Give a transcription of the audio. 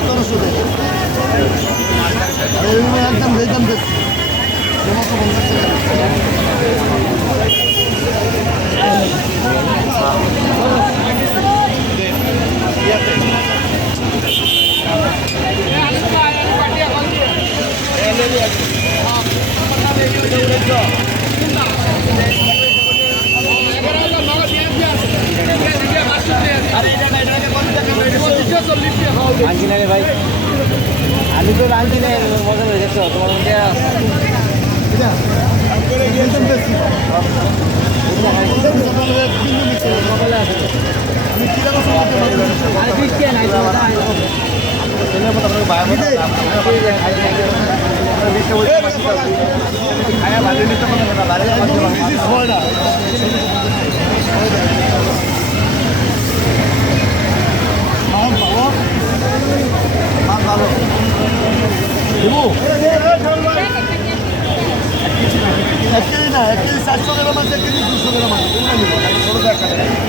সতেরোশো একদম রেজাম দেখছি তোমাকে পঞ্চাশ টাকা রাঙ্কি না রে ভাই আমি তো রাঙ্কি না মজা করে দেখছ তোমার মধ্যে রেজাম দেখছি আর বৃষ্টি নাই ছয়টা হ্যাঁ কেজি চারশো গ্রাম আছে কেজি দুশো গ্রাম আছে।